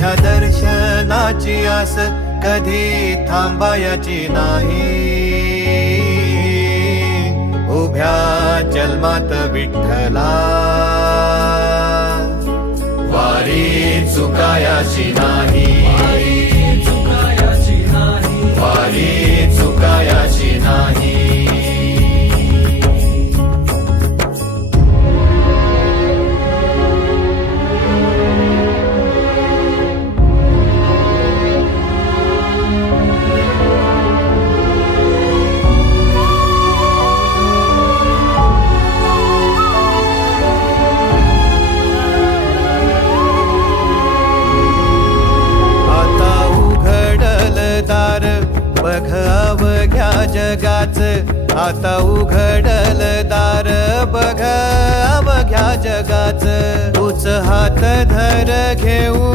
तुझ्या दर्शनाची आस कधी थांबायची नाही. उभ्या जन्मात विठ्ठला वारी चुकायाची नाही. वारी चुकायाची नाही. बघ अवघ्या जगाच, आता उघडल दार बघ अवघ्या जगाच. तूच हात धर घेऊन